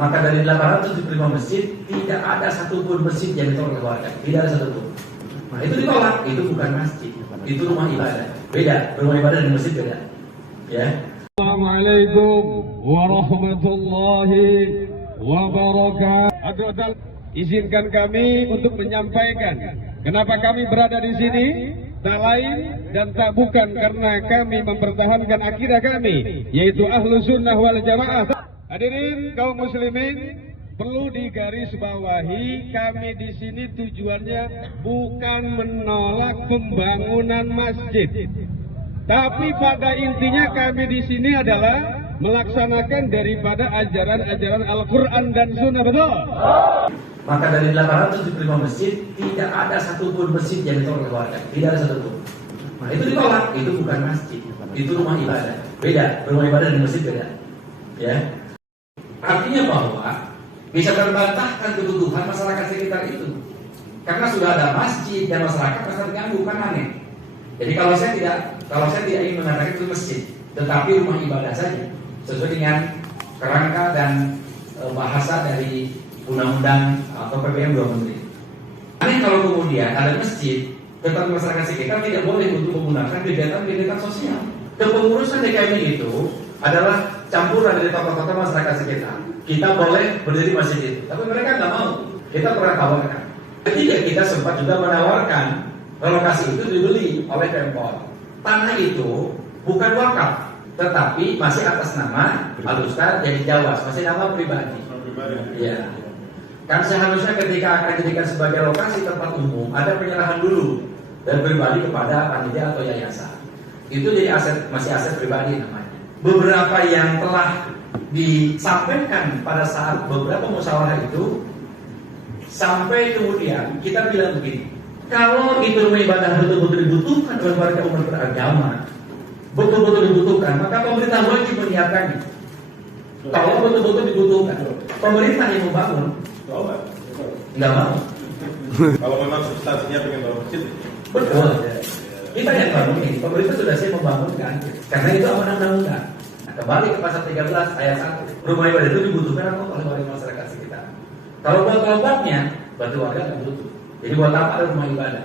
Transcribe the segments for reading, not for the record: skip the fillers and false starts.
Maka dari 875 masjid, tidak ada satupun masjid yang ditolak oleh warga. Tidak ada satupun. Nah itu ditolak, itu bukan masjid, itu rumah ibadah. Beda, rumah ibadah dan masjid beda. Ya. Assalamualaikum warahmatullahi wabarakatuh. Izinkan kami untuk menyampaikan kenapa kami berada di sini. Tak lain dan tak bukan karena kami mempertahankan akidah kami, yaitu Ahlus Sunnah wal Jamaah. Hadirin kaum muslimin, perlu digarisbawahi, kami di sini tujuannya bukan menolak pembangunan masjid. Tapi pada intinya kami di sini adalah melaksanakan daripada ajaran-ajaran Al-Quran dan Sunnah, betul? Maka dari 875 masjid, tidak ada satupun masjid yang ditolak oleh warga. Tidak ada satupun. Nah itu ditolak, itu bukan masjid, itu rumah ibadah. Beda, rumah ibadah dan masjid beda. Ya. Artinya bahwa bisa terbantahkan kebutuhan masyarakat sekitar itu. Karena sudah ada masjid dan masyarakat merasa terganggu, kan aneh. Jadi kalau saya tidak ingin mengatakan itu masjid, tetapi rumah ibadah saja, sesuai dengan kerangka dan bahasa dari undang-undang atau PPM 2 Menteri. Aneh kalau kemudian ada masjid, tetapi masyarakat sekitar tidak boleh untuk menggunakan kegiatan-kegiatan sosial. Kepengurusan DKM itu adalah campuran dari tokoh-tokoh masyarakat sekitar. Kita boleh berdiri masjid itu, tapi mereka nggak mau. Kita pernah tawarkan. Ketiga, kita sempat juga menawarkan lokasi itu dibeli oleh Pemkot. Tanah itu bukan wakaf, tetapi masih atas nama Al-Ustaz jadi Jawas, masih nama pribadi. Ya. Kan seharusnya ketika akan dijadikan sebagai lokasi tempat umum, ada penyerahan dulu dan pribadi kepada panitia atau yayasan. Itu jadi aset, masih aset pribadi namanya. Beberapa yang telah disampaikan pada saat beberapa musyawarah itu, sampai kemudian kita bilang begini, kalau itu rumah ibadah betul-betul dibutuhkan oleh warga umat beragama, betul-betul dibutuhkan, maka pemerintah wajib menyiapkannya. Kalau betul-betul dibutuhkan, pemerintah yang membangun, nggak mau. Kalau memang substansinya pengen bangun masjid, Betul. Kita yang bangun ini, pemerintah sudah siap membangunkan, karena itu amanah undang-undang. Nah, kembali ke pasal 13 ayat 1, rumah ibadah itu dibutuhkan oleh warga masyarakat sekitar. Kalau buat obatnya, berarti warga nggak butuh. Jadi buat apa ada rumah ibadah?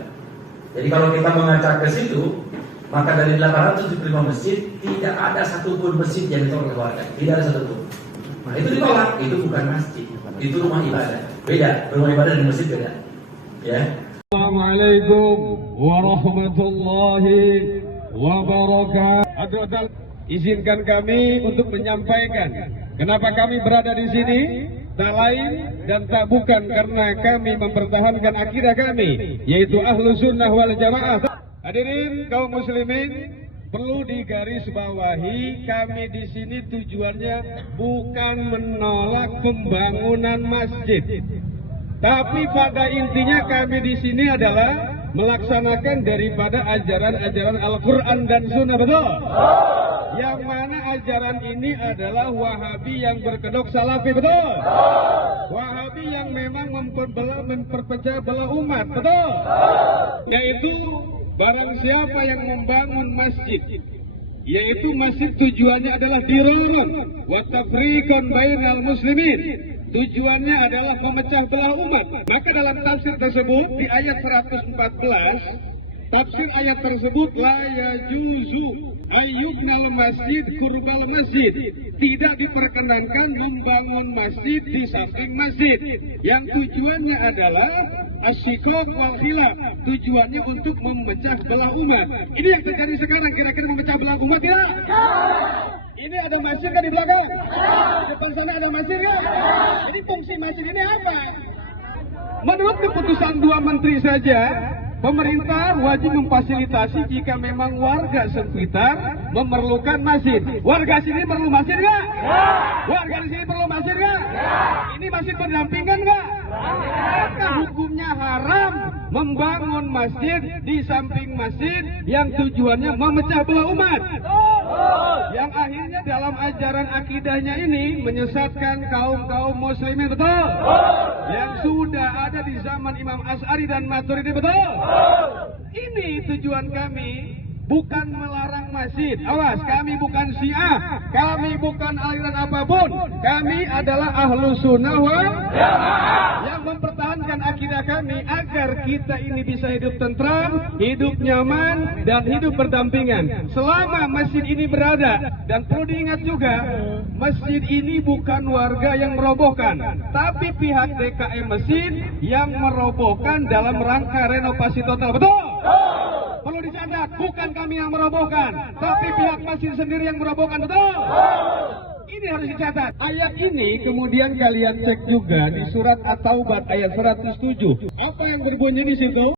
Jadi kalau kita mengacak ke situ, maka dari 875 masjid, tidak ada satupun masjid yang ditolak oleh warga. Tidak ada satupun. Nah itu ditolak, itu bukan masjid, itu rumah ibadah. Beda, rumah ibadah dan masjid beda. Ya. Assalamualaikum warahmatullahi wabarakatuh. Izinkan kami untuk menyampaikan kenapa kami berada di sini. Tak lain dan tak bukan karena kami mempertahankan akidah kami, yaitu Ahlus Sunnah wal Jamaah. Hadirin kaum muslimin, perlu digarisbawahi, kami di sini tujuannya bukan menolak pembangunan masjid. Tapi pada intinya kami di sini adalah melaksanakan daripada ajaran-ajaran Al-Quran dan Sunnah, betul? Yang mana ajaran ini adalah Wahabi yang berkedok Salafi, betul? Wahabi yang memang memperpecah belah umat, betul? Yaitu barang siapa yang membangun masjid, yaitu masjid tujuannya adalah dirorun wa tafriqan bainal muslimin. Tujuannya adalah memecah belah umat. Maka dalam tafsir tersebut di ayat 114, tafsir ayat tersebut la yajuzu ayyubnal masjid qurbal masjid. Tidak diperkenankan membangun masjid di samping masjid. Yang tujuannya adalah asyiqaq wal khilaf. Tujuannya untuk memecah belah umat. Ini yang terjadi sekarang, kira-kira memecah belah umat tidak? Ini ada masjid kan di belakang? Di depan sana ada masjid kan? Jadi fungsi masjid ini apa? Menurut keputusan 2 menteri saja, pemerintah wajib memfasilitasi jika memang warga sekitar memerlukan masjid. Warga sini perlu masjid nggak? Warga di sini perlu masjid nggak? Ini masjid berdampingan nggak? Maka hukumnya haram membangun masjid di samping masjid yang tujuannya memecah belah umat. Yang akhirnya dalam ajaran akidahnya ini menyesatkan kaum muslimin, betul? Yang sudah ada di zaman Imam Asy'ari dan Maturidi, betul? Ini tujuan kami bukan melarang masjid. Awas, kami bukan Syiah, kami bukan aliran apapun. Kami adalah Ahlus Sunnah wal Jamaah yang mempertahankan akidah kami agar kita ini bisa hidup tentram, hidup nyaman, dan hidup berdampingan selama masjid ini berada. Dan perlu diingat juga, masjid ini bukan warga yang merobohkan, tapi pihak DKM Masjid yang merobohkan dalam rangka renovasi total. Betul? Perlu dicatat, bukan kami yang merobohkan, tapi pihak masjid sendiri yang merobohkan. Betul? Ini harus dicatat. Ayat ini kemudian kalian cek juga di surat At-Taubah ayat 107. Apa yang berbunyi di situ?